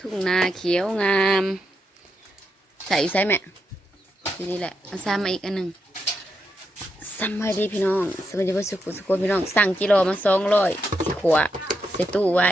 ทุ่งนาเขียวงาม ใส่อยู่ใส่แม่ทีนี้แหละเอาซ้ำมาอีกอันหนึ่งซ้ำให้ดีพี่น้องสวัสดีพ่อสุขุสุขพี่น้อง สั่งกิโลมาสองร้อยสิขวดใส่ตู้ไว้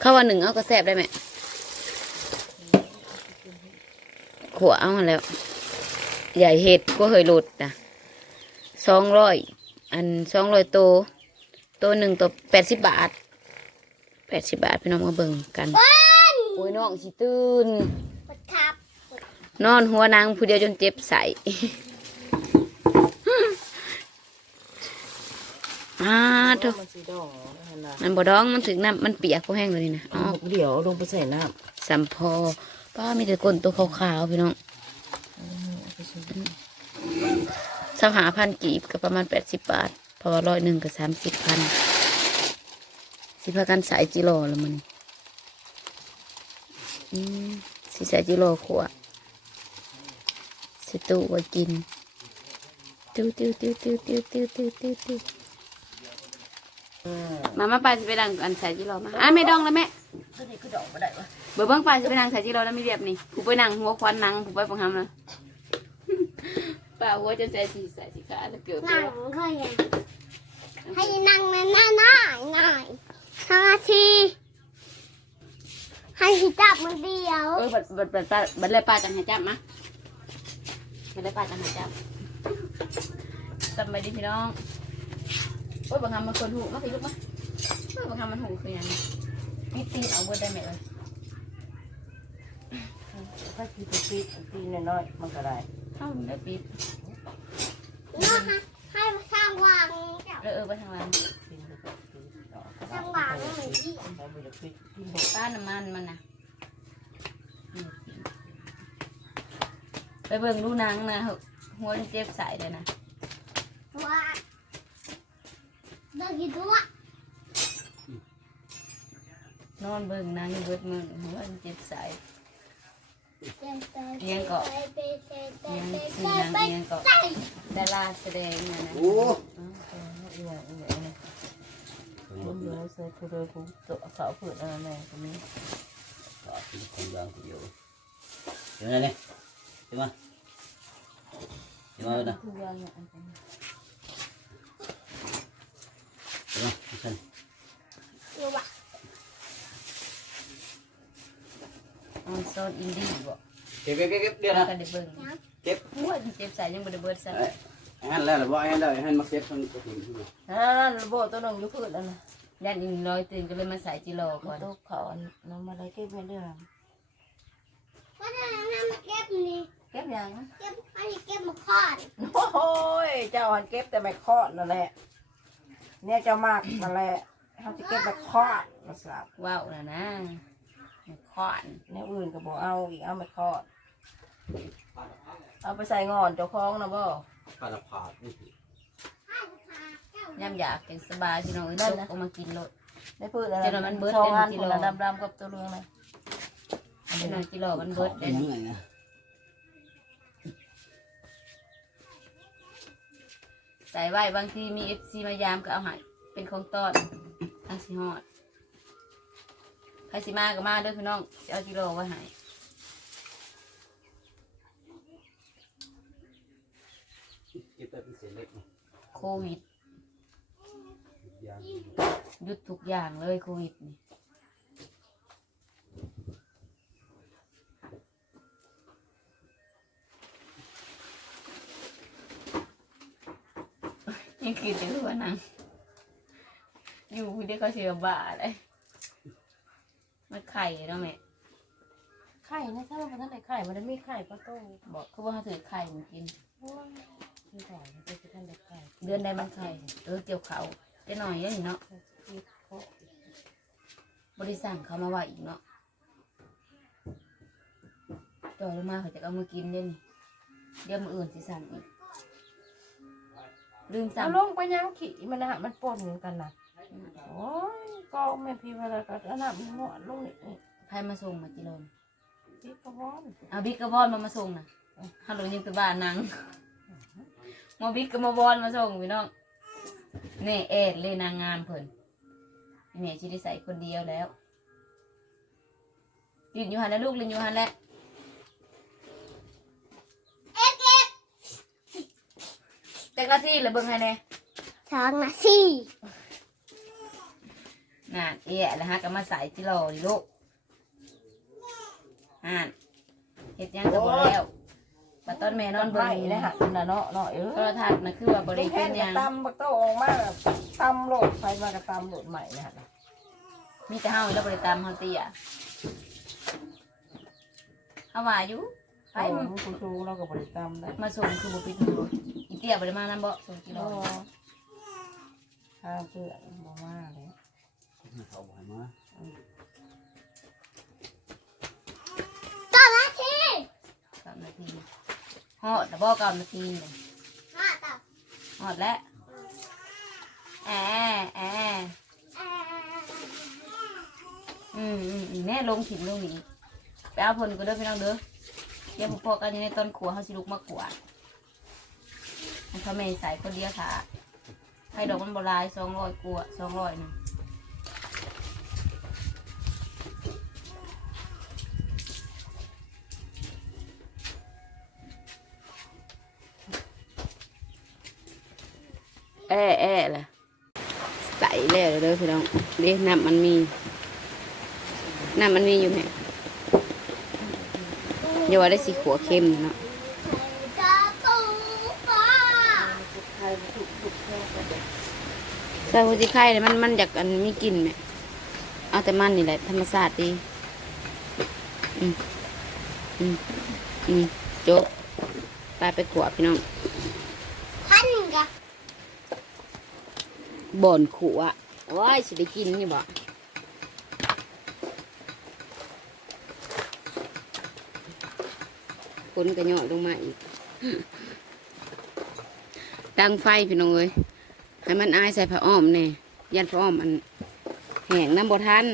เข้าวันหนึ่งเอากระแสบได้ไหมขวเอามาแล้ว ใหญ่เห็ดก็เคยหลุดนะสองร้อยอันสองร้อยตัวตัวหนึ่งตัวแปดสิบบาท แปดสิบบาทพี่น้องมาเบิ่งกันโอ้ยน้องสิตื่นกดครับนอนหัวนางผู้เดียวจนเจ็บใสอ่าเถอะมันสีดองนั่นนะมันบ่ดองมันถึงน้ำมันเปียกก็แห้งเลยนะอ๋อเดี๋ยวลงไปใส่น้สัมพอป้ามีแต่ก้นตัวขาวๆพี่น้องสหาพันกีบก็ประมาณแปดสิบบาทเพราะว่าร้อยหนึ่งก็สามสิบพัน สิพากันสายจิโร่แล้วมันอืมสิสายจิโร่ขวดสิตู้ไว้กินติ้วติ้วติ้วติ้วติ้วติ้วติ้วติ้วติ้วมามาไปสิไปดังอันสายจิโร่มาอะไม่ดองแล้วแม่ำตัวนี้คือดอกมาได้ปะเบอร์เบิ้งไปจะไปนั่งใส่จีเราแล้วมีเรียบนี่ผู้ไปนั่งหัวควันนั่งผู้ไปบังคับเลยป่าหัวจะใส่สีใส่สีขาแล้วเกือบไปนั่งแล้วก็ยังให้นั่งนั่นน่าหน่อย หน่อยห้านาทีให้จับมือเดียวเออบัดบัดบัดป้าบัดเลยป้าจังหาจับมะบัดเลยป้าจังหาจับสบายดีพี่น้องโอ้ยบังคับมันคนหูมาคือยุกมาโอ้ยบังคับมันหูคือยังนี่ตีเอาเบิดได้ไหมเอ้ยถ้าทีไปปีปีน้อยๆมันก็ได้เข้าได้ปิดน้องให้สร้างวางจับแล้วเออไปทางหล่างปีนไปปีดอกสร้างวางเหมือนที่ใช้มือปิดปีนป้าน้ำมันมันนะนี่ไปเบิ่งดูหนังนะหัวเจ็บใส่เลยนะว่าเดินกี่ตัวนอนเบิ่งหนังอยู่เบิดมือหัวเจ็บใส่ เลี้ยงเกาะเลี้ยงซื้อหนังเลี้ยงเกาะดาราแสดงนะนะโอ้อีกอย่างอีกอย่างนี้ผมอยู่ในเสื้อคือโดยผมตัวเขาผืนอะไรตรงนี้ต่อที่คนยางเดียวเดี๋ยวนะเนี่ยเดี๋ยวมาเดี๋ยวมาเลยนะ ทุกอย่างเนี่ยอันนี้ เดี๋ยวมาฉัน อยู่ว่ะ ออ นโซนอินดี้บ่เก็บเก็บเก็บเก็บเดี๋ยวนะก็ได้เบิ่งเก็บหัวเจ็บใส่ยังบ่ได้เบิดซะเอ้ยให้แล้วหรือว่าให้แล้วให้มาเก็บคนก็ถึงที่นี่นั่นโบตัวนึงอยู่ผืนนั่นนะยันอีกร้อยตื่นก็เลยมาใส่จิโร่ก่อนตัวเขาน้ำอะไรเก็บไม่ได้ว่าจะนั่งมาเก็บนี่เก็บยังเก็บอันนี้เก็บมาคอนโอ้ยเจ้าหันเก็บแต่ไม่คอดนั่นแหละเนี่ยเจ้ามากนั่นแหละเขาจะเก็บแบบคอดมาสับว้าวนะนะข อนแนวอื่นก็บอกเอาอีกเอาไม่คอด เอาไปใส่งอนเจ้าของนะบ่ปลาละผาดนี่ย่ำอยากจังสบายพี่น้องเอ้ยตกออกมากินรถในพืชอะไรเจ้าน่ะมันเบิดช่องอันเต็มกิคโล นละดำๆกับตัวเรืองเลยพี่น้องจิโร่มันเบิดเป็เด้นยังไงนะใส่ไว้บางทีมี FC มายามก็เอาให้เป็นของต้อนทั้งสิฮอด ใครสิมาก็มาเด้อพี่น้องสิเอาจิโร่ไว้ให้เก็บไปเป็นเศษเล็กนะโควิดยางหยุดทุกอย่างเลยโควิดนี่ยังคิดอยู่ว่านังอยู่คุณได้ก็เสียบ้าเลย มันไข่เนาะแม่ไข่นะถ้ามันท่านไหนไข่มันจะมีไข่ปลาโต้บอกเขาว่าเขาถือไข่มากินโอ้ยที่ก่อนมันจะท่านไหนไข่เดือนใดมันไข่เออเกี่ยวเขาจะหน่อยยังเนาะที่เขาบริสั่งเขามาว่าอีกเนาะต่อลงมาเขาจะเอามากินเด่นเดี๋ยวมืออื่นสิสั่งอีกลืมสั่เอางลงไปยังขี่มันนะมันปนกันนะ โอ้ยกองแม่พี่เวลาก็อันนั้นมันหมดลงนี่นี่ใครมาส่งมาจิโรนที่กระวอนเอาบิ๊กกระบอนมามาส่งนะฮัลโหลยังไปบ้านนังมาบิ๊กกระบอนมาส่งพี่น้องนี่เอ็ดเลยนางงามเพิ่นนี่ชิได้ใส่คนเดียวแล้วลินอยู่หันแล้วลูกลินอยู่หันแล้วเอ็กเอ็กแต่กะที่ละเบิ่งให้แน่สองนาสี่ น่ะเอ๊ะแล้วฮะก็มาใส่ที่รอดิลูกอ่านเฮ็ดหยังก็บ่แล้วบัดตอนแม่นอนเบิ่ไม่งนะฮะน่ะเนาะเนาะเออโทรทัศน์น่ะคือว่าบ่ได้แค่เป็นหกัยับงตำบักโตออกมาแบบตำโหลดไฟมากับตำโหลดใหม่นะฮะมีแต่เฮาแล้วบ่ได้ตามเฮาเตี้ยเฮาว่าอยู่ไปไอ้คุณครูเราก็บริกรรมได้มาส่งคือบ่ปิดมืออีเตี้ยบ่ได้มานำบ่ส่งกิโลก็ข้าเพื่อนบอกว่าเลย เขาบอกให้มาสองนาทีสามนาทีฮอดแล้วบ่เก้านาทีนี่ห้าต่อฮอดแล้วแอะแอะเอ่ออืมอืมอืมแน่ลงถิ่นลงนี่ไปเอาผลก็เด้อพี่น้องเด้อเดี๋ยวพอกันอยู่ในต้นขัวเขาสิลุกมากวาดให้เขาไม่ใส่คนเดียวค่ะให้ดอกมันบหลายสองร้อยกว่าสองร้อยนึง แอะแอะล่ะใส่แล้วเด้อพี่น้องเด็กน้ำมันมีน้ำมันมีอยู่ไหมอย่าว่าได้สีขัวเข้มเนาะจะตูฟ้าใส่หัวจีไข่เนี่ยมันมันอยากอันมีกลิ่นไหมเอาแต่มันนี่แหละธรรมชาติดีอืมอืมอืมโจ๊กตายไปขวพี่น้อง พันกะ บ่อนขัวโอ้ยสิได้กินนี่บ่คนกระเหยาะลงมาอีกดังไฟพี่น้องเอ้ยให้มันอายใส่ผ้าอ้อมเนี่ยยันผ้าอ้อมมันแห้งน้ำบ่ทัน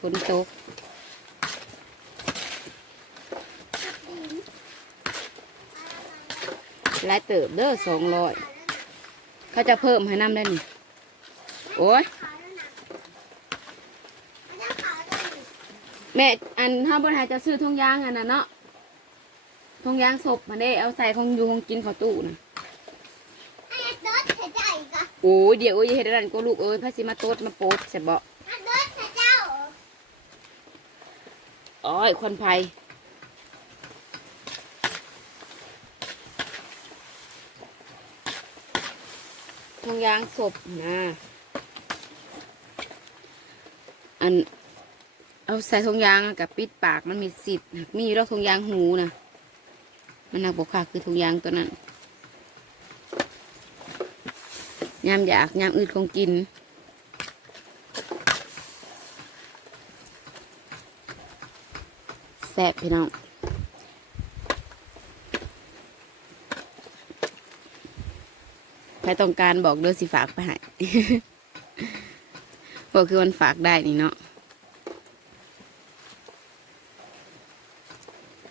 ฝนตกลายเติบเด้อสองร้อย เขาจะเพิ่มให้น้ำได้นี่โอ้ยแม่อันถ้าบนหายจะซื้อทงยางอันนั้นเนาะทงยางศพมาได้เอาใส่ของอยู่ของกินเขอตู้นะไอ้เดินเสียใจกะโอ้ยเดี๋ยวโอ้ยอย่าเห็ดอะไรก็ลูกเอ้ยพระสิมาโต๊ดมาโป๊ดเสร็จบ่ไอ้เดินเสียเจ้าอ้อยควันไฟ ทงยางศพนะอัน เอาใส่ทงยางกับปิดปากมันมีสิทธิ์มีอยู่รอกทงยางหูนะมันหนักบกค่ะคือทงยางตัวนั้นยามอยากยามอืดคงกินแซ่บพี่น้อง ใค รต้องการบอกเด้อสิฝากไปให้บอกคือมันฝากได้นี่เนาะ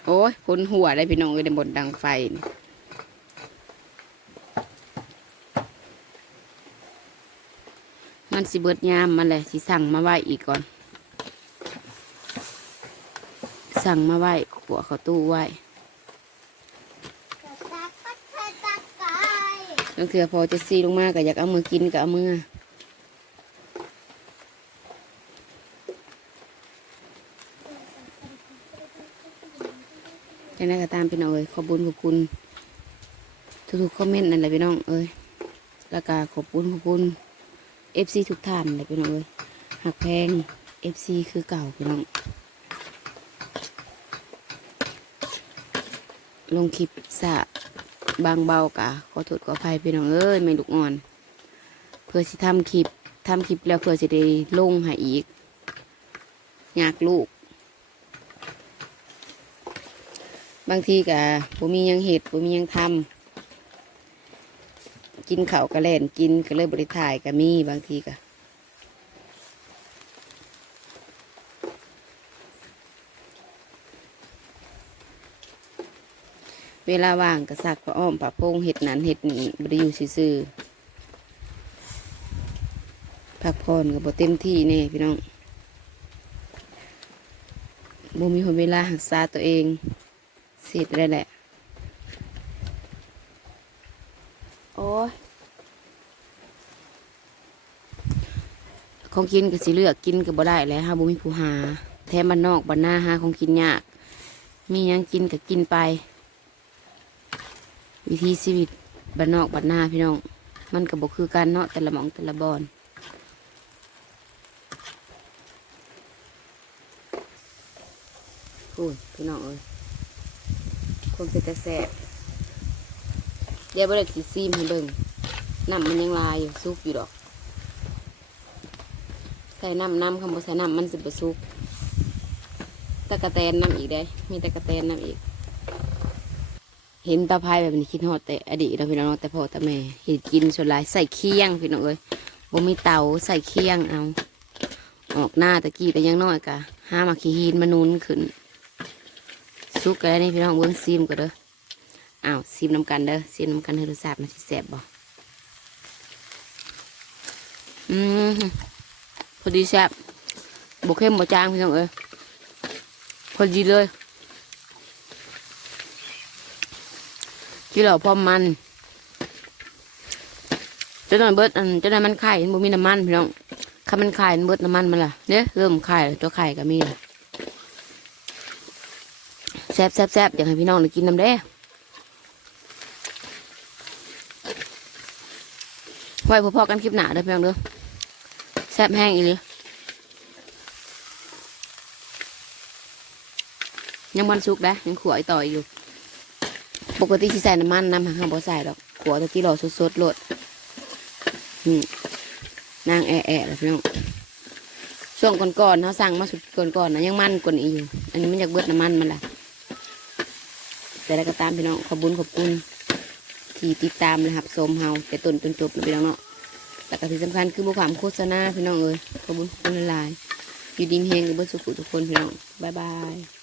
โอ้ยพ้นหัวได้พี่น้องเลยในบนดังไฟนี่มันสิเบิดยามมันแหละสิสั่งมาไหวอีกก่อน สั่งมาไหวขัวเขาตู้ไหว กระตักปัดกระตักไก่ บางเถื่อพอจะซีลงมาก็อยากเอามือกินก็เอามือจังได้ก็ตามพี่น้องเอ้ยขอบคุญขอบคุณทุกๆคอมเมนต์นั่นแหละพี่น้องเอ้ยแล้วก็ขอบคุณขอบคุณเอฟซีทุกท่านเลยพี่น้องเอ้ยหักแพงเอฟซีคือเก่าพี่น้องลงคลิปสะ บางเบากะขอโทษขออภัยพี่น้องเอ้ยไม่ลูกอ่อน เพื่อสิทำคลิปทำคลิปแล้วเพื่อสิได้ลงให้อีกอยากลูก บางทีกะผมมียังเห็ดผมมียังทำกินเข้ากระแล่นกินก็เลยบริถ่ายก็มีบางทีกะ เวลาว่างก็สักพระอ้อมปะพงเห็ดนั้นเห็ดนี้บริอยู่ซื่อๆพักผ่อนกับบเต็มที่แน่พี่น้องบ่มีคนเวลารักษาตัวเองเสียได้แหละ โอ้ยของกินก็สิเลือกกินก็บ่ได้แหล้วฮะบ่มีผู้หา แถมบ้านนอกบ้านหน้าหาของกินยาก มีหยังกินก็กินไป วิธีชีวิตบ้านนอกบ้านหน้าพี่น้อง มันก็บ่คือกันเนาะแต่ละหมองแต่ละบอนพูดพี่น้องเอ้ยคนเป็นแต่แสบเดี๋ยวบริกสิซีมให้เบิ่งน้ำมันยังลายอยู่ซุกอยู่ดอก ใส่น้ำน้ำคำว่าใส่น้ำมันสิบซุกตะกะแตนน้ำอีกได้ มีตะกะแตนน้ำอีก เห็นตาพายแบบนี้คิดฮอดแต่อดีตเราพี่น้องแต่พ่อแต่แม่เห็นกินส่วนหลายใส่เคียงพี่น้องเอ้ยบ่มีเตาใส่เคียงเอา ออกหน้าตะกี้แต่ยังน้อยกะห้ามาขี้หินมานุนขึ้นซุกกันแล้วนี่พี่น้องเบิ้งซีมก็เด้ออ้าวซีมน้ำกันเด้อซีมน้ำกันให้รสชาติมันสิแซ่บบ่อืมพอดีแซ่บบกเข้มบ่จางพี่น้องเอ้ยพอดีเลย กินแล้วพอมันจะหน่อยเบิดอันจะหน่อยมันไข่มันบ่มีน้ำมันพี่น้องถ้ามันไข่มันเบิดน้ำมันมันล่ะเนี่ยเริ่มไข่ตัวไข่ก็มีแซบแซบแซบอยากให้พี่น้องได้กินน้ำเด้ไว้พอๆกันคลิปหนาเด้อพี่น้องเด้อแซบแห้งอีหลียังมันสุกได้ยังขวายต่อยอยู่ ปกติที่ใส่น้ำมันน้ำหางข้างบ่ใส่ดอกขวตะกี้รอสดๆโลดนี่นางแอะแอะเลยพี่น้องช่วงก่อนๆเขาสั่งมาสุดก่อนๆนะยังมันกว่านี้อยู่ อันนี้มันอยากเบิดน้ำมันมันแหละแต่แล้วก็ตามพี่น้องขอบคุญขอบคุณที่ติดตามนะครับชมเฮาแต่ต้นจนจบนะพี่น้องเนาะแต่ก็ที่สำคัญคือบุความโฆษณาพี่น้องเอ้ยขอบคุญขอบคุณหลายอยู่ดีมเฮงกับเบิร์สุขุทุกคนพี่น้องบ๊ายบาย